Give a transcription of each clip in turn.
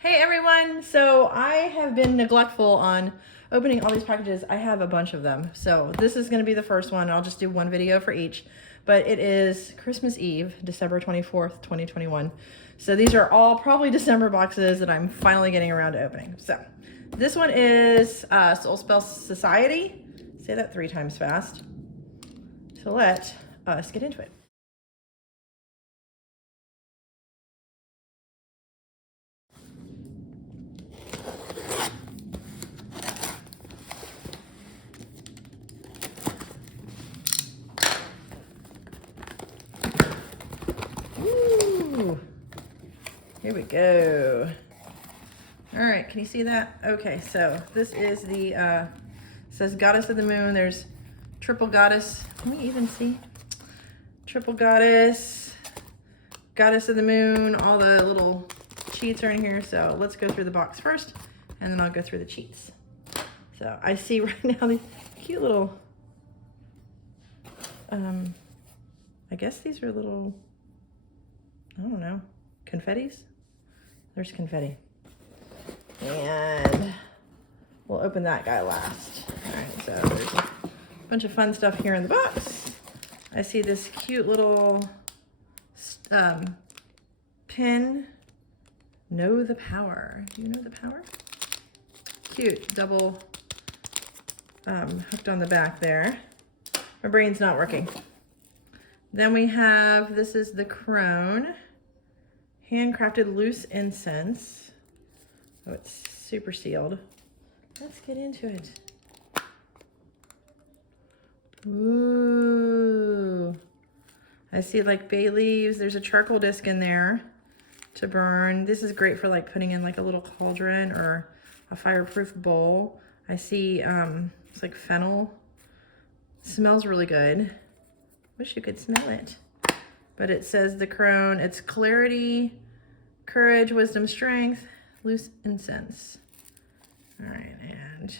Hey everyone! So I have been neglectful on opening all these packages. I have a bunch of them. So this is going to be the first one. I'll just do one video for each. But it is Christmas Eve, December 24th, 2021. So these are all probably December boxes that I'm finally getting around to opening. So this one is Soul Spell Society. Say that 3 times fast. So let us get into it. Ooh, here we go. All right, can you see that? Okay, so this is the, says Goddess of the Moon. There's triple goddess. Can we even see? Triple goddess, Goddess of the Moon, all the little cheats are in here. So let's go through the box first, and then I'll go through the cheats. So I see right now these cute little, I guess these are little, I don't know, confettis? There's confetti. And we'll open that guy last. All right, so there's a bunch of fun stuff here in the box. I see this cute little pin. Know the power. Do you know the power? Cute, double hooked on the back there. My brain's not working. Then we have, this is the crone. Handcrafted loose incense. Oh, it's super sealed. Let's get into it. Ooh. I see like bay leaves. There's a charcoal disc in there to burn. This is great for like putting in like a little cauldron or a fireproof bowl. I see it's like fennel. Smells really good. Wish you could smell it. But it says the crone, it's clarity, courage, wisdom, strength, loose incense. All right, and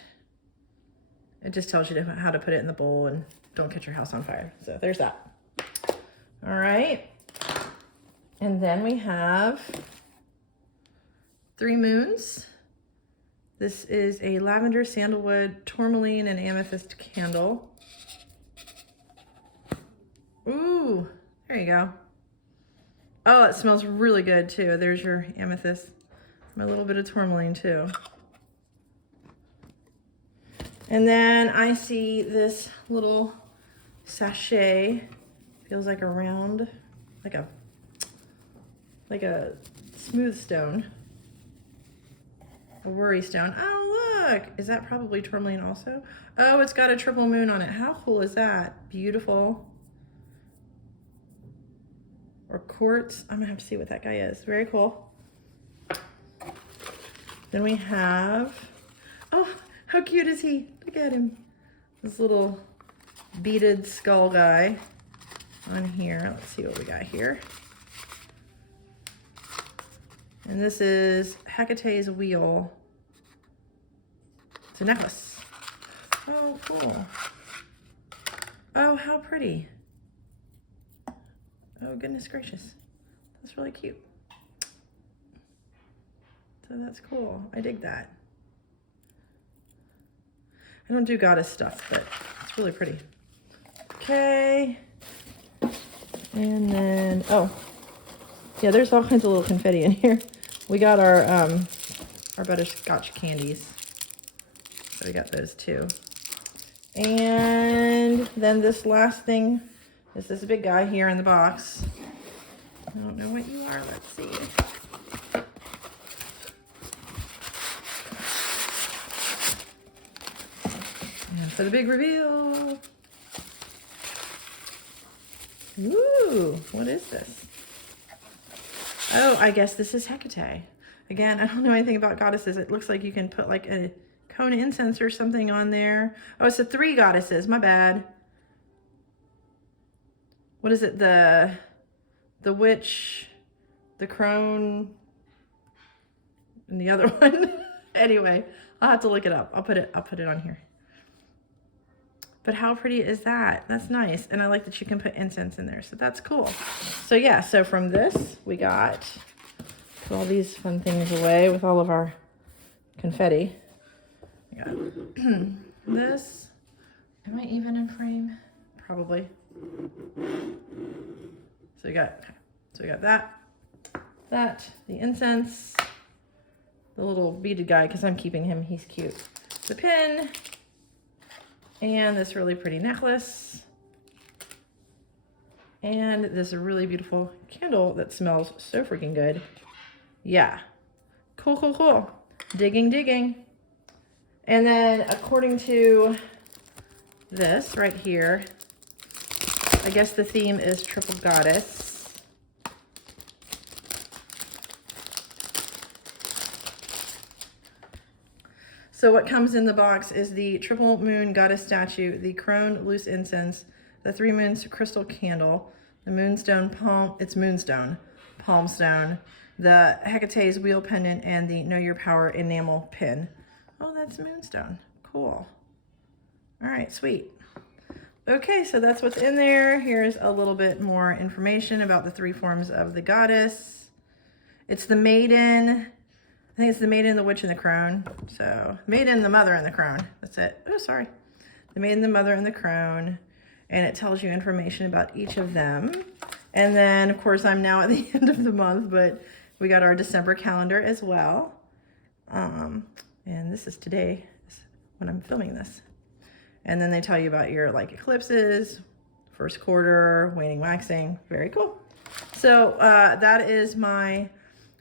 it just tells you how to put it in the bowl and don't catch your house on fire. So there's that. All right. And then we have 3 moons. This is a lavender, sandalwood, tourmaline, and amethyst candle. Ooh, there you go. Oh, it smells really good too. There's your amethyst. A little bit of tourmaline too. And then I see this little sachet. Feels like a round, like a smooth stone. A worry stone. Oh, look. Is that probably tourmaline also? Oh, it's got a triple moon on it. How cool is that? Beautiful. Or quartz. I'm gonna have to see what that guy is. Very cool. Then we have, oh, how cute is he? Look at him. This little beaded skull guy on here. Let's see what we got here. And this is Hecate's wheel. It's a necklace. Oh, cool. Oh, how pretty. Oh, goodness gracious. That's really cute. So that's cool. I dig that. I don't do goddess stuff, but it's really pretty. Okay. And then, oh, yeah, there's all kinds of little confetti in here. We got our butterscotch candies. So we got those too. And then this last thing is this big guy here in the box. I don't know what you are. Let's see. And for the big reveal. Ooh, what is this? Oh, I guess this is Hecate. Again, I don't know anything about goddesses. It looks like you can put like a cone of incense or something on there. Oh, it's the 3 goddesses. My bad. What is it? The witch, the crone, and the other one. Anyway, I'll have to look it up. I'll put it on here. But how pretty is that? That's nice. And I like that you can put incense in there. So that's cool. So yeah, so from this, we got put all these fun things away with all of our confetti. We got this. Am I even in frame? Probably. So we got that, the incense, the little beaded guy, because I'm keeping him, he's cute. The pin, and this really pretty necklace, and this really beautiful candle that smells so freaking good. Yeah, cool. Digging. And then according to this right here, I guess the theme is Triple Goddess. So what comes in the box is the Triple Moon Goddess statue, the Crone loose incense, the 3 moons crystal candle, the moonstone palm stone, the Hecate's wheel pendant, and the Know Your Power enamel pin. Oh, that's moonstone. Cool. All right, sweet. Okay, so that's what's in there. Here's a little bit more information about the 3 forms of the goddess. It's the maiden. I think it's the maiden, the witch, and the crone. So maiden, the mother, and the crone. That's it. Oh, sorry. The maiden, the mother, and the crone. And it tells you information about each of them. And then, of course, I'm now at the end of the month, but we got our December calendar as well. And this is today when I'm filming this. And then they tell you about your like eclipses, first quarter, waning, waxing. Very cool. So that is my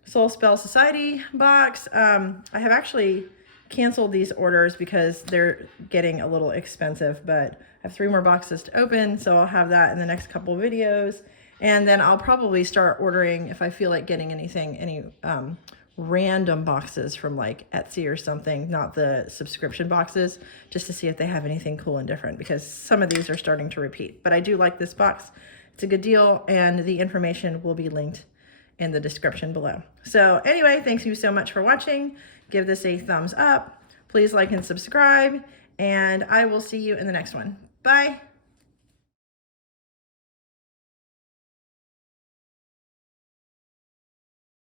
Soul Spell Society box. I have actually canceled these orders because they're getting a little expensive, but I have 3 more boxes to open, so I'll have that in the next couple of videos. And then I'll probably start ordering, if I feel like getting any random boxes from like Etsy or something, not the subscription boxes, just to see if they have anything cool and different, because some of these are starting to repeat. But I do like this box. It's a good deal, and the information will be linked in the description below. So anyway, thanks you so much for watching. Give this a thumbs up. Please like and subscribe, and I will see you in the next one. Bye.